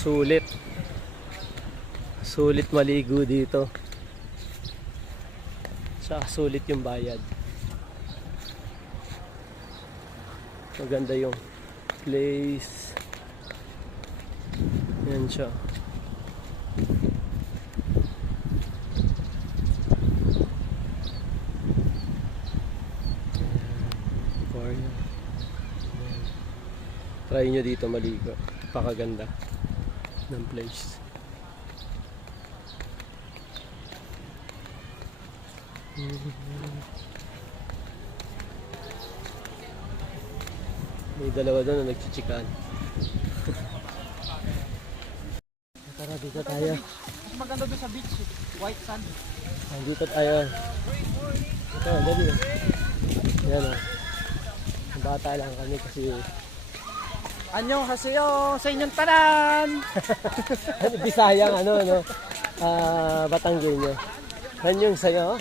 Sulit. Sulit maligo dito. Saka sulit yung bayad. Maganda yung place. Yan siya. Aquarium. Try nyo dito maligo. Pakaganda ng place. May dalawa doon na nagchichikan. Tara, dito tayo. Mas maganda doon sa beach, white sand. Dito tayo. Ito, dali. Yan o. Bata lang kami kasi... Anyong haseyo sa inyong tanan! Bisayang ano. Batanggenyo. Anyong sayo.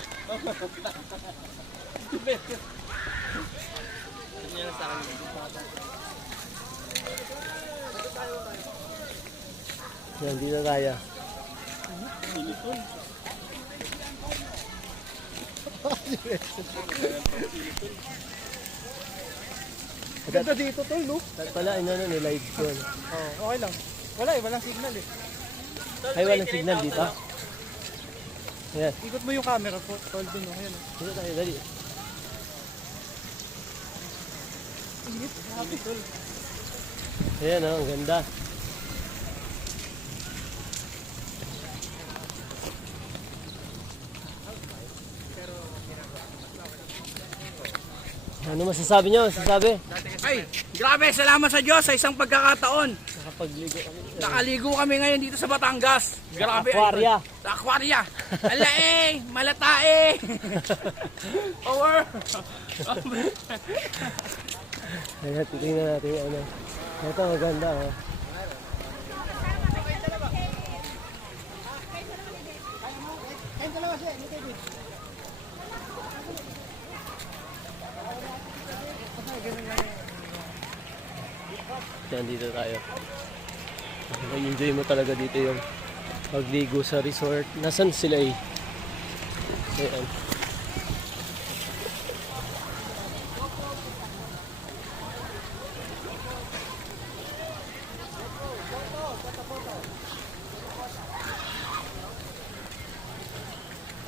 Yan, dito tayo. Ganda dito tol, no? Pala, ni live ko. Oh, okay lang. Wala walang signal eh. Ay, walang signal dito. Ayan. Ikot mo yung camera po, tol dun, no? Ayan. Dito tayo, dali. Init, happy tol. Ayan o, ang ganda. Ano masasabi nyo? Ay, grabe, salamat sa Diyos sa isang pagkakataon. Nakapagligo kami. Nakaligo kami ngayon dito sa Batangas. Grabe. Aquaria. Sa Aquaria. Alae, malatae. Over. Ayan, titingnan natin yung ano. Ito, maganda oh. Yan, dito tayo. Enjoy mo talaga dito yung pagligo sa resort. Nasaan sila eh? Ayan.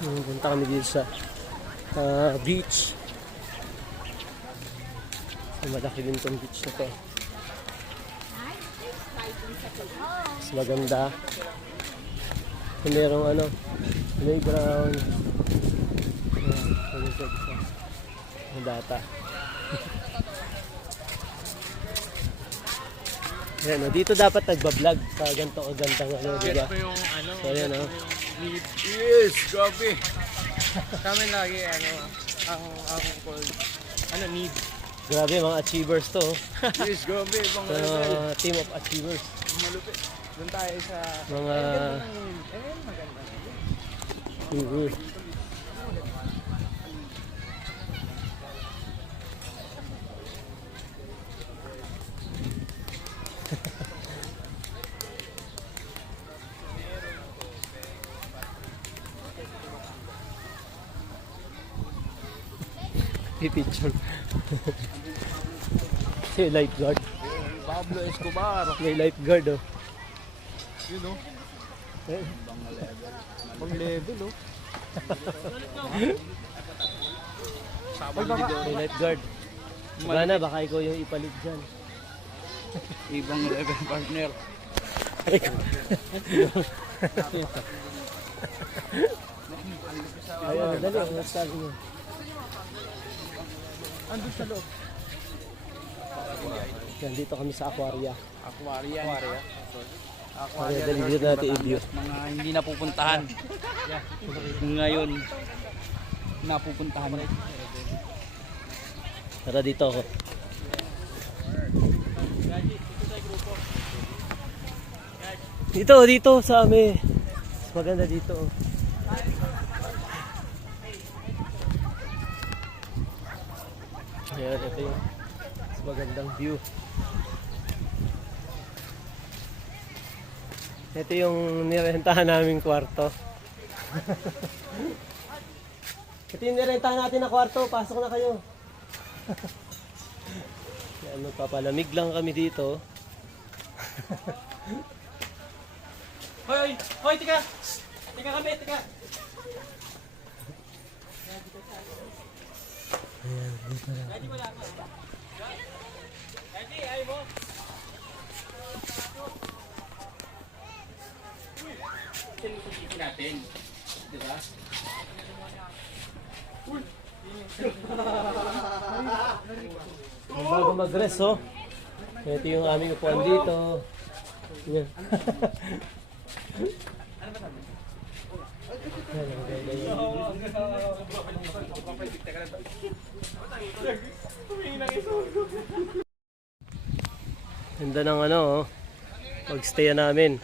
Punta kami dito sa beach. Malaki din tong beach na to. Mas maganda. Merong ano, playground. Ang data. Ayan, dito dapat nagbablog sa ganito o gantang ano, diba? yung ano, So ayan o. Yes, grabe. kami lagi ang called, need. Grabe, mga achievers to. Yes, grabe. Team of achievers. Malupit. Doon tayo sa, Mga... maganda. Picture. Si lifeguard. Pablo Escobar. May lifeguard oh. Yun o, Eh, pang level o. may lifeguard. Baka na, baka ikaw yung ipalit dyan. Ibang level partner. Ayun, dali, ang sabi niyo. Andun sa loob. Yan, dito kami sa Aquaria. Aquaria. Aquaria, dali dito natin i-view. Mga hindi napupuntahan. Ngayon, napupuntahan. Tara dito ako. Dito sa amin. Mas maganda dito. Ayan, ito yung mas magandang view. Ito yung nirentahan naming kwarto. Ito yung nirentahan natin na kwarto. Pasok na kayo. Yan, magpapalamig lang kami dito. Hoy, hoy, tika! Tika kami, tika! Ready mo lang. Ready, ayaw mo? Ito natin. Diba? Bago mag-rest, oh. Ito yung aming upuan dito. Yan. Ganda ng ano, oh. Pag-stay namin.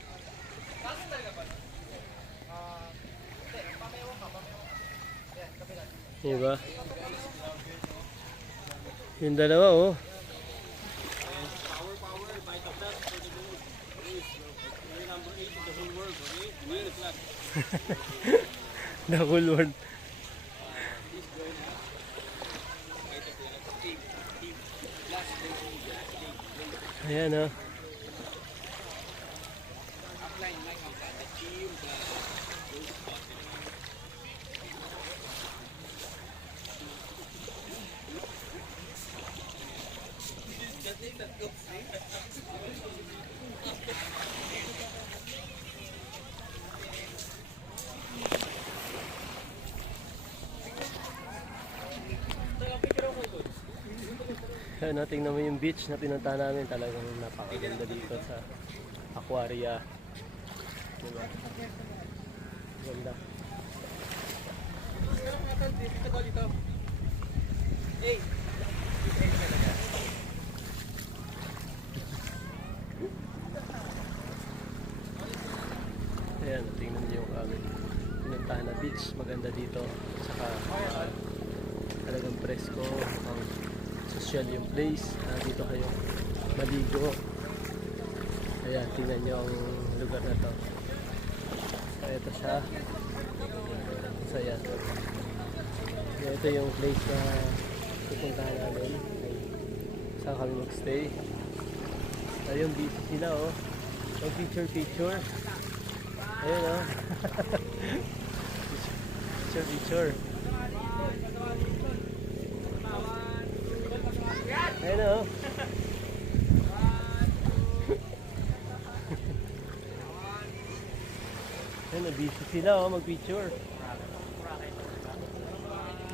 Diba? Yung dalawa, oh. The whole world. Ayan, oh. Ayan, tingnan mo yung beach na pinunta namin. Talagang napakaganda dito sa Aquaria. Diba? Ganda. Hey! Ayan, tingnan niyo yung aming pinuntahan na beach. Maganda dito. Saka talagang presko. Ang social yung place. Dito kayo maligo. Ayan, tingnan niyo ang lugar na to. Ito siya. So ayan. Ito yung place na pupuntahan namin. Saan kami magstay. Ayun, busy sila, oh. Yung picture. Ayun, oh. Picture. Ayun, oh. Ayun, busy sila, oh, mag-picture.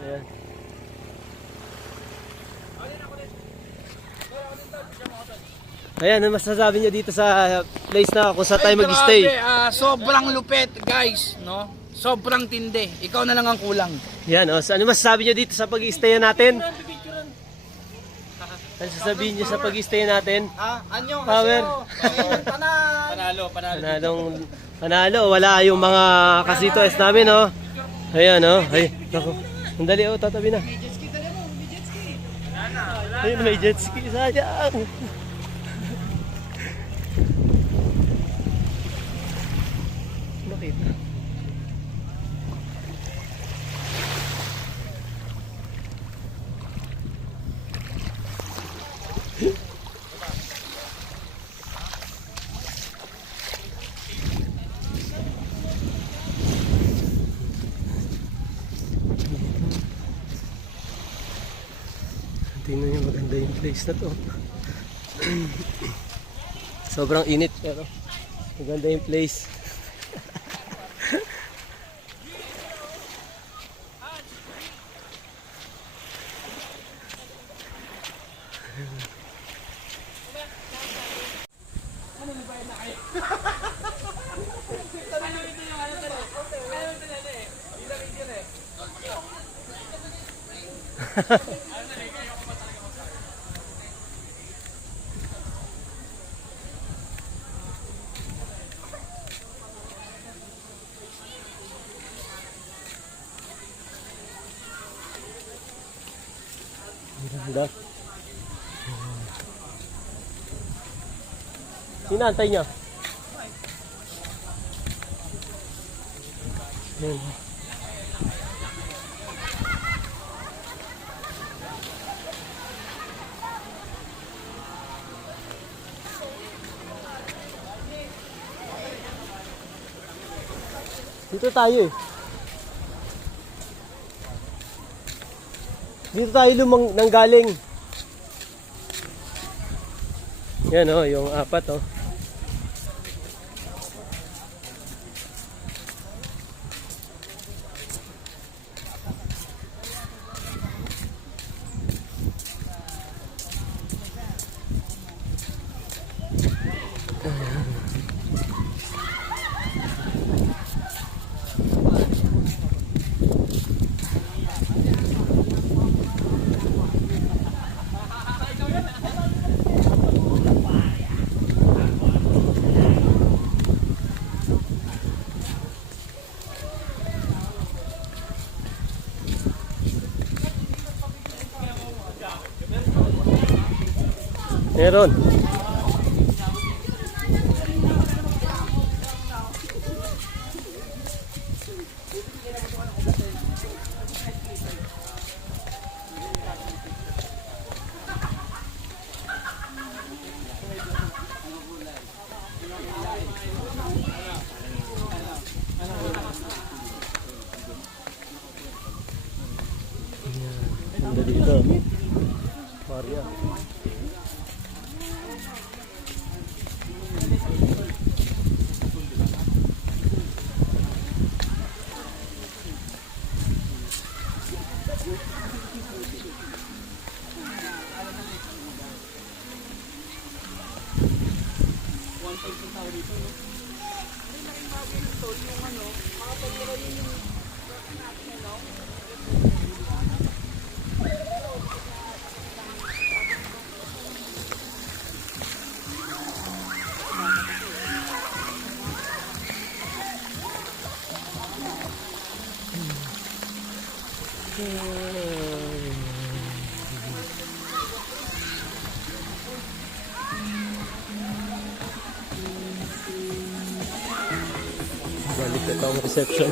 Ayan. Ayan, ano masasabi niyo dito sa place na kung saan tayo mag-stay? Sobrang lupet, guys, no? Sobrang tindi. Ikaw na lang ang kulang. Yan, oh. So, ano masasabi niyo dito sa pag-stay natin? Ano sasabihin niyo sa pag-stay natin? Anyo, Power. Panalo. Wala yung mga kasitoes namin, oh. Ayan, oh. Ay, naku. Sandali, oh. Tatabi na. Ayun, may jet ski. Sayang. Nakita. Tingnan nyo, maganda yung place na to. Sobrang init pero maganda yung place. Ganda. Inaantay niya. Yan. Dito tayo eh. Dito tayo nanggaling. Yan oh, yung apat oh. Meron. Ganda dito. Maria. Balik na ang reception.